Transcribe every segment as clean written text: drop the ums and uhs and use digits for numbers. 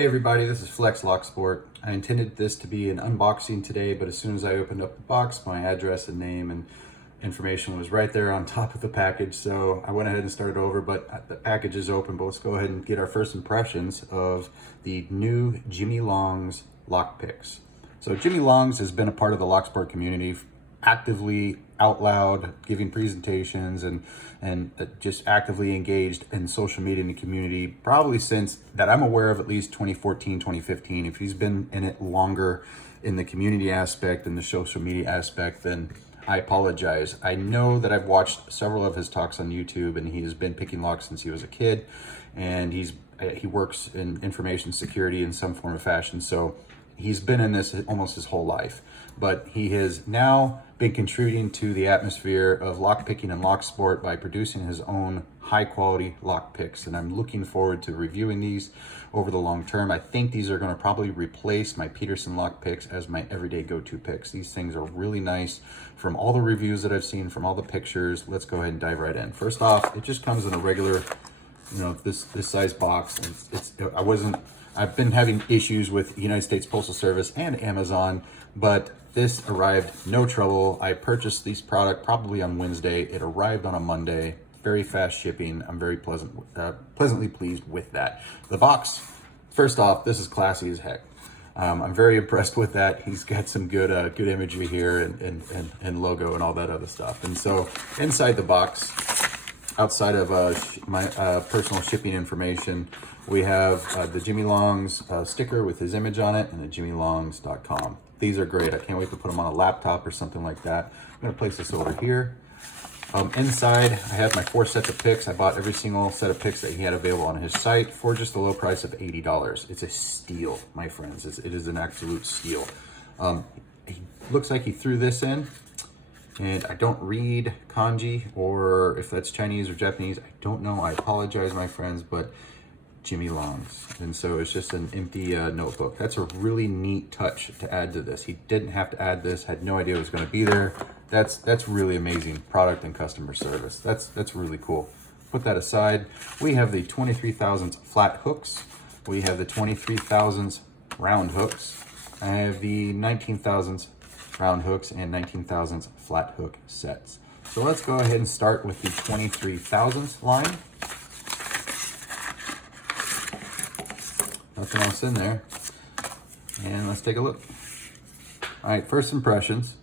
Hey everybody, this is Flex Locksport. I intended this to be an unboxing today, but as soon as I opened up the box, my address and name and information was right there on top of the package. So I went ahead and started over, but the package is open. But let's go ahead and get our first impressions of the new Jimy Longs Lockpicks. So Jimy Longs has been a part of the Locksport community, actively out loud giving presentations and just actively engaged in social media in the community probably since that I'm aware of, at least 2014, 2015. If he's been in it longer in the community aspect and the social media aspect, then I apologize. I know that I've watched several of his talks on YouTube, and he has been picking locks since he was a kid, and he works in information security in some form of fashion. So he's been in this almost his whole life, but he has now been contributing to the atmosphere of lockpicking and locksport by producing his own high quality lock picks. And I'm looking forward to reviewing these over the long term. I think these are going to probably replace my Peterson lock picks as my everyday go-to picks. These things are really nice from all the reviews that I've seen, from all the pictures. Let's go ahead and dive right in. First off, it just comes in a regular, this size box. I've been having issues with the United States Postal Service and Amazon, but this arrived no trouble. I purchased this product probably on Wednesday. It arrived on a Monday. Very fast shipping. I'm very pleasantly pleased with that. The box, first off, this is classy as heck. I'm very impressed with that. He's got some good imagery here and logo and all that other stuff. And so inside the box, outside of my personal shipping information, we have the Jimy Longs sticker with his image on it and the jimylongs.com. These are great. I can't wait to put them on a laptop or something like that. I'm going to place this over here. Inside, I have my 4 sets of picks. I bought every single set of picks that he had available on his site for just a low price of $80. It's a steal, my friends. It is an absolute steal. He looks like he threw this in, and I don't read kanji, or if that's Chinese or Japanese, I don't know. I apologize, my friends, but Jimy Longs. And so it's just an empty notebook. That's a really neat touch to add to this. He didn't have to add this, had no idea it was going to be there. That's really amazing product and customer service. That's really cool. Put that aside. We have the 23 thousandths flat hooks. We have the 23 thousandths round hooks. I have the 19 thousandths round hooks and 19 thousandths flat hook sets. So let's go ahead and start with the 23 thousandths line. Nothing else in there. And let's take a look. All right, first impressions.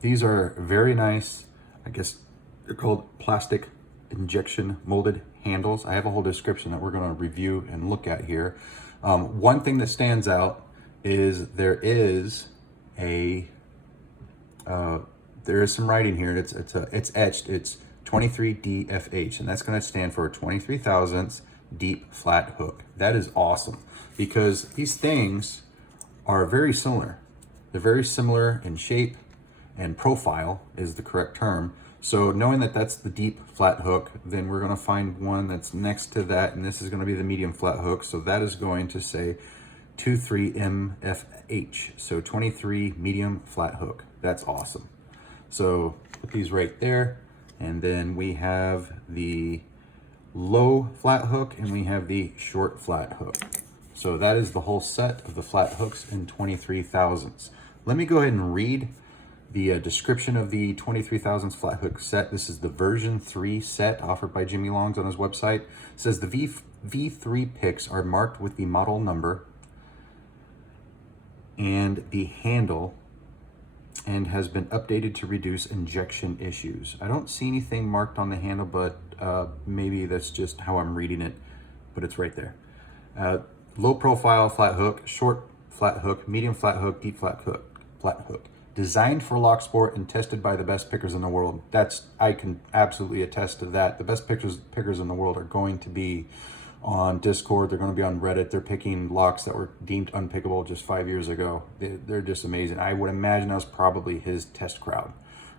These are very nice. I guess they're called plastic injection molded handles. I have a whole description that we're going to review and look at here. One thing that stands out is there is some writing here. It's etched. It's 23 DFH, and that's going to stand for 23 thousandths deep flat hook. That is awesome, because these things are very similar. They're very similar in shape and profile is the correct term. So knowing that that's the deep flat hook, then we're going to find one that's next to that, and this is going to be the medium flat hook. So that is going to say 23MFH. So 23 medium flat hook. That's awesome. So put these right there, and then we have the low flat hook and we have the short flat hook. So that is the whole set of the flat hooks in 23 thousandths. Let me go ahead and read the description of the 23 thousandths flat hook set. This is the version 3 set offered by Jimy Longs on his website. It says the V3 picks are marked with the model number and the handle, and has been updated to reduce injection issues. I don't see anything marked on the handle, but maybe that's just how I'm reading it, but it's right there. Low profile flat hook, short flat hook, medium flat hook, deep flat hook. Designed for locksport and tested by the best pickers in the world. I can absolutely attest to that. The best pickers in the world are going to be on Discord. They're going to be on Reddit. They're picking locks that were deemed unpickable just 5 years ago. They're just amazing. I would imagine that was probably his test crowd.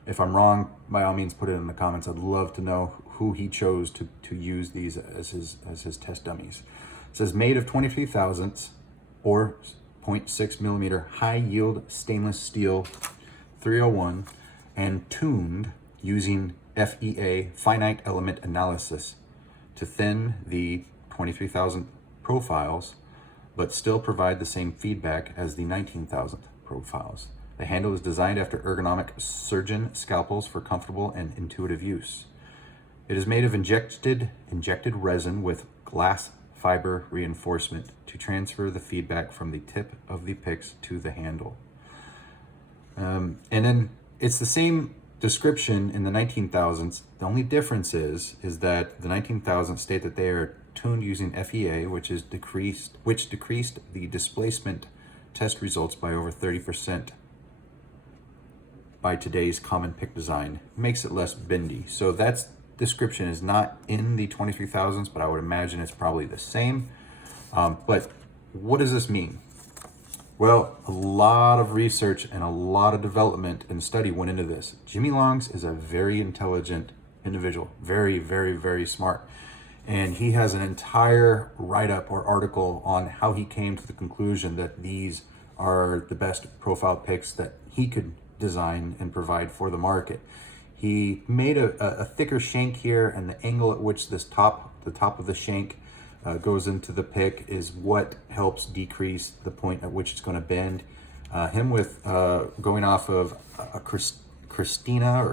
If I'm wrong, by all means, put it in the comments. I'd love to know who he chose to use these as his test dummies. It says made of 23 thousandths or 0.6 millimeter high yield stainless steel 301 and tuned using FEA finite element analysis to thin the 23,000 profiles but still provide the same feedback as the 19,000th profiles. The handle is designed after ergonomic surgeon scalpels for comfortable and intuitive use. It is made of injected resin with glass fiber reinforcement to transfer the feedback from the tip of the picks to the handle. And then it's the same description in the 19,000s. The only difference is that the 19,000s state that they are tuned using FEA, which decreased the displacement test results by over 30% by today's common pick design. Makes it less bendy. So that's description is not in the 23,000s, but I would imagine it's probably the same. But what does this mean? Well, a lot of research and a lot of development and study went into this. Jimy Longs is a very intelligent individual, very, very, very smart. And he has an entire write-up or article on how he came to the conclusion that these are the best profile picks that he could design and provide for the market. He made a thicker shank here, and the angle at which the top of the shank goes into the pick is what helps decrease the point at which it's going to bend. Going off of Christina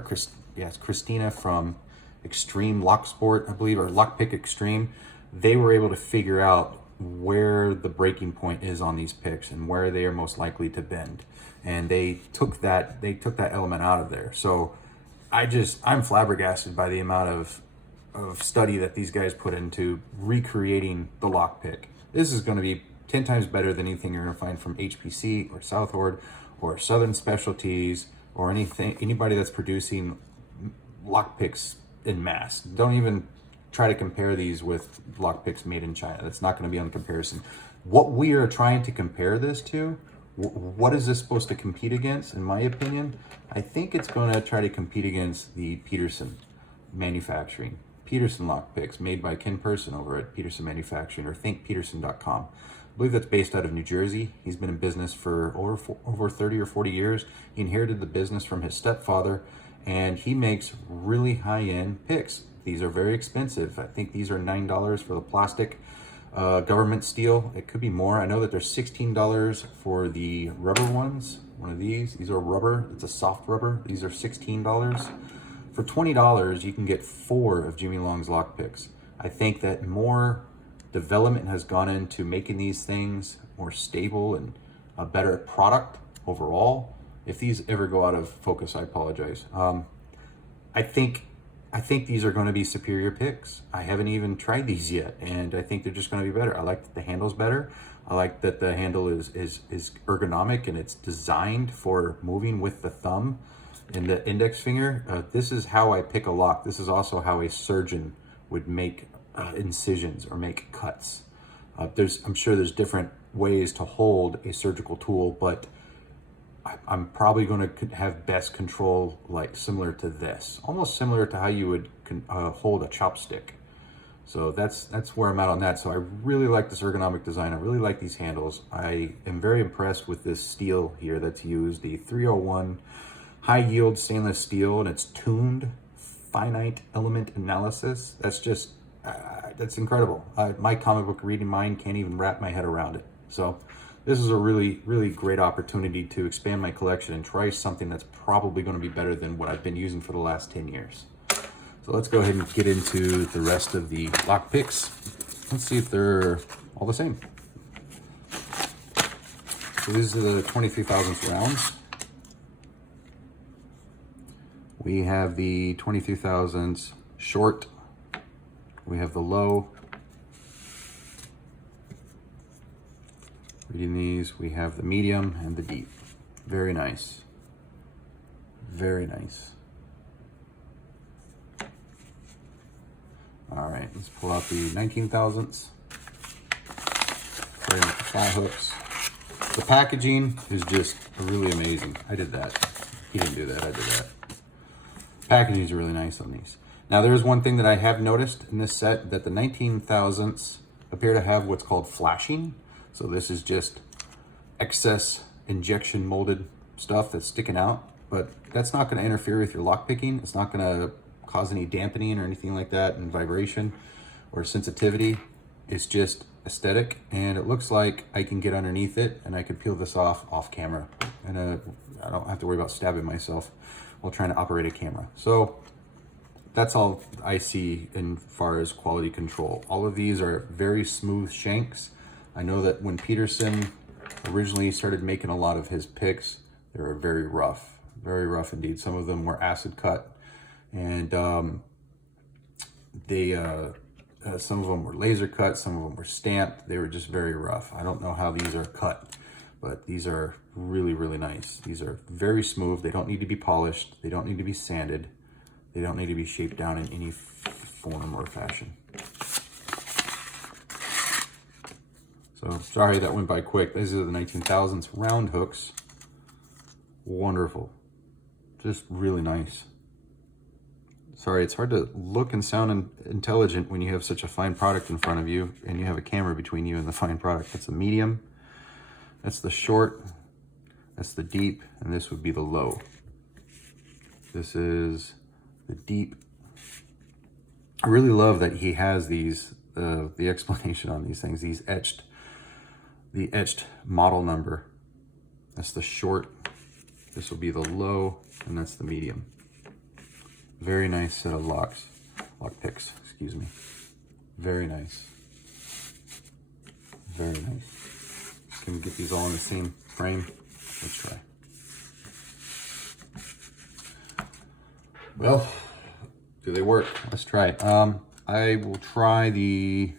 from Extreme Locksport, I believe, or Lockpick Extreme. They were able to figure out where the breaking point is on these picks and where they are most likely to bend, and they took that element out of there. So I'm flabbergasted by the amount of study that these guys put into recreating the lockpick. This is going to be 10 times better than anything you're going to find from HPC or Southord or Southern Specialties or anybody that's producing lockpicks in mass. Don't even try to compare these with lockpicks made in China. That's not going to be on comparison. What we are trying to compare this to, what is this supposed to compete against? In my opinion, I think it's going to try to compete against the Peterson manufacturing. Peterson lockpicks made by Ken Person over at Peterson Manufacturing, or thinkpeterson.com. I believe that's based out of New Jersey. He's been in business for over 30 or 40 years. He inherited the business from his stepfather, and he makes really high-end picks. These are very expensive. I think these are $9 for the plastic government steel. It could be more. I know that there's $16 for the rubber ones. One of these are rubber. It's a soft rubber. These are $16. For $20, you can get 4 of Jimy Longs lockpicks. I think that more development has gone into making these things more stable and a better product overall. If these ever go out of focus, I apologize. I think these are going to be superior picks. I haven't even tried these yet, and I think they're just going to be better. I like that the handle's better. I like that the handle is ergonomic and it's designed for moving with the thumb and the index finger. This is how I pick a lock. This is also how a surgeon would make incisions or make cuts. I'm sure there's different ways to hold a surgical tool, but I'm probably going to have best control like similar to this, almost similar to how you would hold a chopstick. So that's where I'm at on that. So I really like this ergonomic design. I really like these handles. I am very impressed with this steel here that's used, the 301 high yield stainless steel, and it's tuned finite element analysis. That's just that's incredible. My comic book reading mind can't even wrap my head around it. So this is a really, really great opportunity to expand my collection and try something that's probably going to be better than what I've been using for the last 10 years. So let's go ahead and get into the rest of the lock picks. Let's see if they're all the same. So these are the 23,000th rounds. We have the 23,000th short. We have the low. Reading these, we have the medium and the deep. Very nice. Very nice. All right, let's pull out the 19,000ths. Starting with the fly hooks. The packaging is just really amazing. I did that. He didn't do that, I did that. Packaging is really nice on these. Now there's one thing that I have noticed in this set, that the 19,000ths appear to have what's called flashing. So this is just excess injection molded stuff that's sticking out, but that's not going to interfere with your lock picking. It's not going to cause any dampening or anything like that, and vibration or sensitivity. It's just aesthetic, and it looks like I can get underneath it and I can peel this off camera, and I don't have to worry about stabbing myself while trying to operate a camera. So that's all I see in far as quality control. All of these are very smooth shanks. I know that when Peterson originally started making a lot of his picks, they were very rough indeed. Some of them were acid cut, and some of them were laser cut, some of them were stamped. They were just very rough. I don't know how these are cut, but these are really, really nice. These are very smooth. They don't need to be polished. They don't need to be sanded. They don't need to be shaped down in any form or fashion. So sorry that went by quick. These are the 19,000s round hooks. Wonderful. Just really nice. Sorry, it's hard to look and sound intelligent when you have such a fine product in front of you and you have a camera between you and the fine product. That's a medium. That's the short. That's the deep. And this would be the low. This is the deep. I really love that he has these, the explanation on these things, the etched model number. That's the short. This will be the low, and that's the medium. Very nice set of lockpicks, excuse me. Very nice. Very nice. Can we get these all in the same frame? Let's try. Well, do they work? Let's try it. I will try the,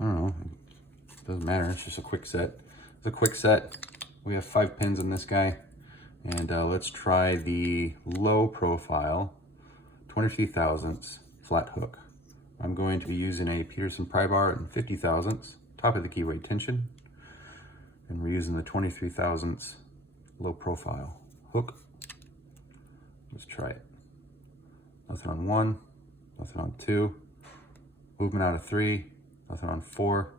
I don't know, it doesn't matter, it's just a quick set. It's a quick set. We have 5 pins in this guy. And let's try the low profile 23 thousandths flat hook. I'm going to be using a Peterson pry bar in 50 thousandths, top of the keyway tension. And we're using the 23 thousandths low profile hook. Let's try it. Nothing on 1, nothing on 2, movement out of 3, nothing on 4,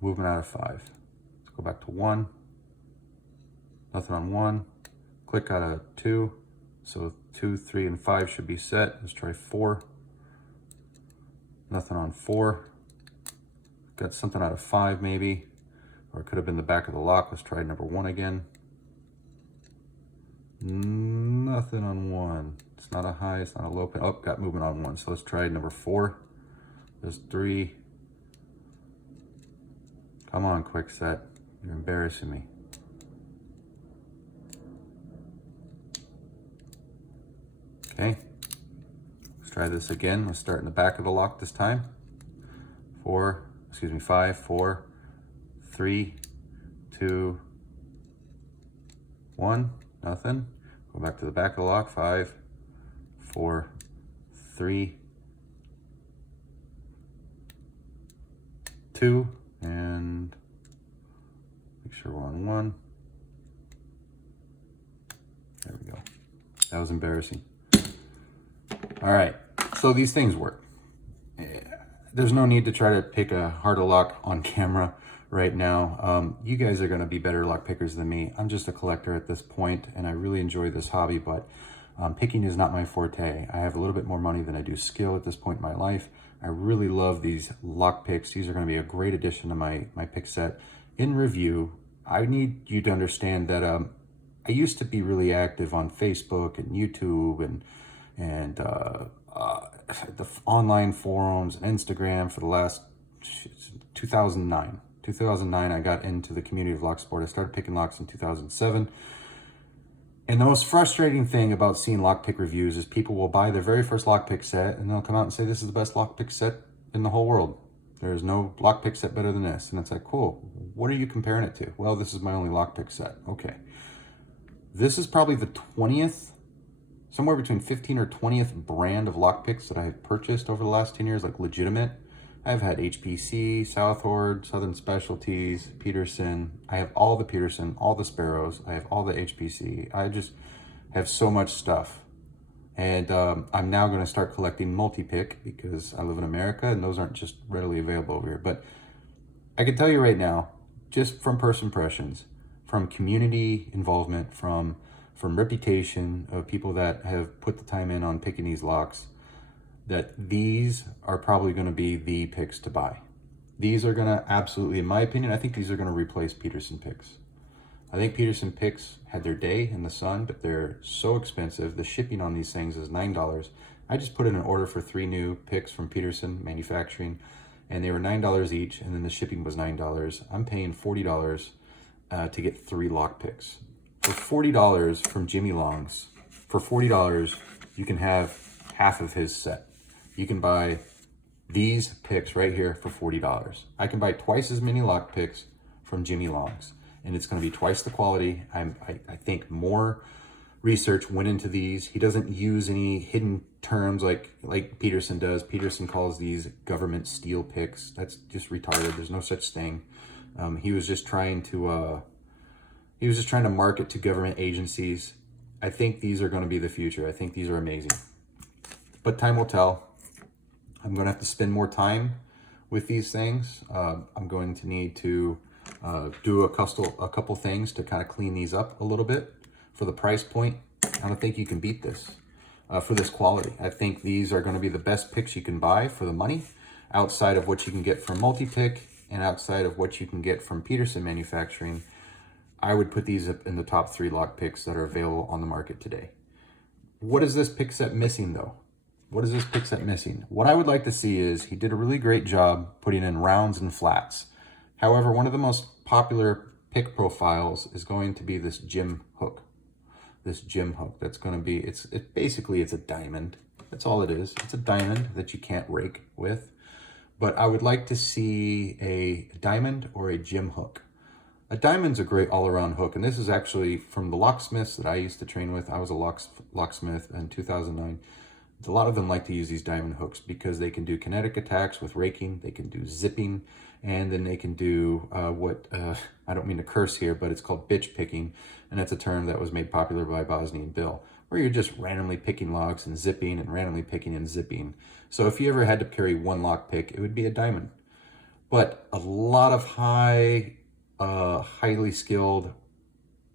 movement out of 5. Let's go back to 1, nothing on 1, click out of 2, so 2, 3, and 5 should be set. Let's try 4, nothing on 4, got something out of 5 maybe, or it could have been the back of the lock. Let's try number 1 again. Nothing on 1. It's not a high, it's not a low pin. Oh, got movement on 1. So let's try number 4. There's 3. Come on, quick set. You're embarrassing me. Okay. Let's try this again. Let's start in the back of the lock this time. 5, 4, 3, 2, 1. Nothing. Go back to the back of the lock. 5, 4, 3, 2, and make sure we're on 1. There we go. That was embarrassing. All right, so these things work. There's no need to try to pick a harder lock on camera right now. You guys are going to be better lock pickers than me. I'm just a collector at this point, and I really enjoy this hobby, but picking is not my forte. I have a little bit more money than I do skill at this point in my life. I really love these lock picks. These are going to be a great addition to my pick set. In review, I need you to understand that I used to be really active on Facebook and YouTube and the online forums and Instagram for the last 2009. 2009, I got into the community of Locksport. I started picking locks in 2007. And the most frustrating thing about seeing lockpick reviews is people will buy their very first lockpick set and they'll come out and say, this is the best lockpick set in the whole world. There's no lockpick set better than this. And it's like, cool, what are you comparing it to? Well, this is my only lockpick set. Okay. This is probably the 20th, somewhere between 15 or 20th brand of lockpicks that I have purchased over the last 10 years, like legitimate. I've had HPC, Southord, Southern Specialties, Peterson. I have all the Peterson, all the Sparrows. I have all the HPC. I just have so much stuff. And I'm now going to start collecting Multipick because I live in America and those aren't just readily available over here. But I can tell you right now, just from first impressions, from community involvement, from reputation of people that have put the time in on picking these locks, that these are probably going to be the picks to buy. These are gonna absolutely, in my opinion, I think these are gonna replace Peterson picks. I think Peterson picks had their day in the sun, but they're so expensive. The shipping on these things is $9. I just put in an order for 3 new picks from Peterson Manufacturing, and they were $9 each, and then the shipping was $9. I'm paying $40 to get 3 lockpicks. For $40 from Jimy Longs, for $40, you can have half of his set. You can buy these picks right here for $40. I can buy twice as many lockpicks from Jimy Longs, and it's going to be twice the quality. I think more research went into these. He doesn't use any hidden terms like Peterson does. Peterson calls these government steel picks. That's just retarded. There's no such thing. He was just trying to market to government agencies. I think these are going to be the future. I think these are amazing, but time will tell. I'm going to have to spend more time with these things. I'm going to need to do a couple things to kind of clean these up a little bit. For the price point, I don't think you can beat this for this quality. I think these are going to be the best picks you can buy for the money, outside of what you can get from Multipick and outside of what you can get from Peterson Manufacturing. I would put these up in the top 3 lock picks that are available on the market today. What is this pick set missing though? What is this pick set missing? What I would like to see is he did a really great job putting in rounds and flats. However, one of the most popular pick profiles is going to be this gym hook. This gym hook that's going to be, basically it's a diamond. That's all it is. It's a diamond that you can't rake with. But I would like to see a diamond or a gym hook. A diamond's a great all-around hook, and this is actually from the locksmiths that I used to train with. I was a locksmith in 2009. A lot of them like to use these diamond hooks because they can do kinetic attacks with raking, they can do zipping, and then they can do I don't mean to curse here, but it's called bitch picking, and that's a term that was made popular by Bosnian Bill, where you're just randomly picking logs and zipping and randomly picking and zipping. So if you ever had to carry one lock pick, it would be a diamond. But a lot of highly skilled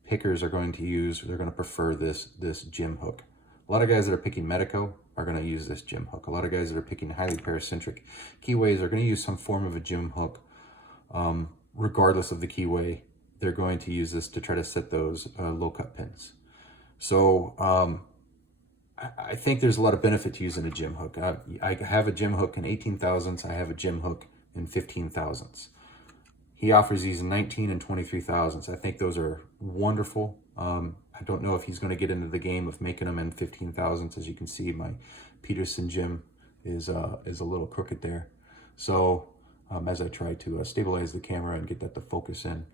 pickers are going to prefer this gym hook. A lot of guys that are picking Medico are going to use this gym hook. A lot of guys that are picking highly paracentric keyways are going to use some form of a gym hook. Regardless of the keyway, they're going to use this to try to set those low cut pins. So I think there's a lot of benefit to using a gym hook. I have a gym hook in 18 thousandths. I have a gym hook in 15 thousandths. He offers these in 19 and 23 thousandths. I think those are wonderful. I don't know if he's going to get into the game of making them in 15 thousandths. As you can see, my Peterson gym is a little crooked there. So as I try to stabilize the camera and get that to focus in,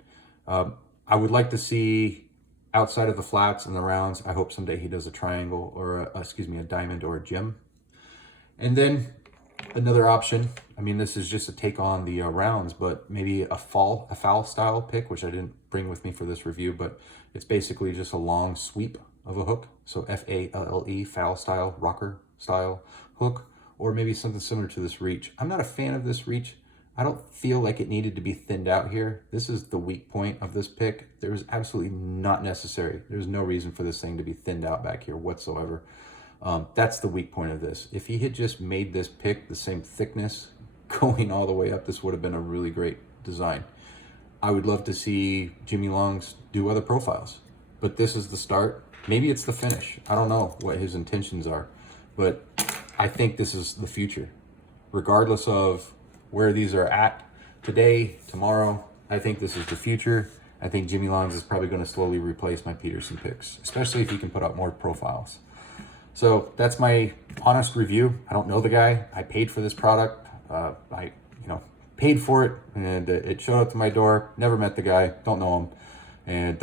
I would like to see outside of the flats and the rounds. I hope someday he does a triangle or a diamond or a gem. And then another option, I mean, this is just a take on the rounds, but maybe a foul style pick, which I didn't bring with me for this review, but it's basically just a long sweep of a hook. So F-A-L-L-E, foul style, rocker style hook, or maybe something similar to this reach. I'm not a fan of this reach. I don't feel like it needed to be thinned out here. This is the weak point of this pick. There was absolutely not necessary. There's no reason for this thing to be thinned out back here whatsoever. That's the weak point of this. If he had just made this pick the same thickness going all the way up, this would have been a really great design. I would love to see Jimy Longs do other profiles, but this is the start. Maybe it's the finish. I don't know what his intentions are, but I think this is the future. Regardless of where these are at today, tomorrow, I think this is the future. I think Jimy Longs is probably going to slowly replace my Peterson picks, especially if he can put out more profiles. So that's my honest review. I don't know the guy. I paid for this product. I paid for it, and it showed up to my door. Never met the guy. Don't know him. And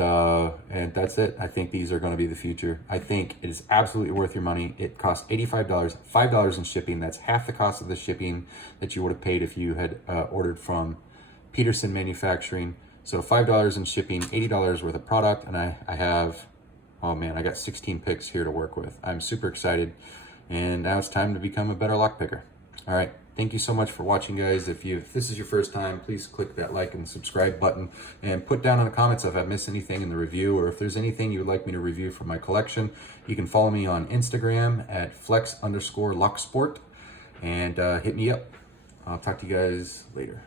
that's it. I think these are going to be the future. I think it is absolutely worth your money. It costs $85, $5 in shipping. That's half the cost of the shipping that you would have paid if you had ordered from Peterson Manufacturing. So $5 in shipping, $80 worth of product, and I have, oh man, I got 16 picks here to work with. I'm super excited, and now it's time to become a better lock picker. All right. Thank you so much for watching, guys. If this is your first time, please click that like and subscribe button and put down in the comments if I missed anything in the review, or if there's anything you would like me to review from my collection. You can follow me on Instagram at flex_locksport and hit me up. I'll talk to you guys later.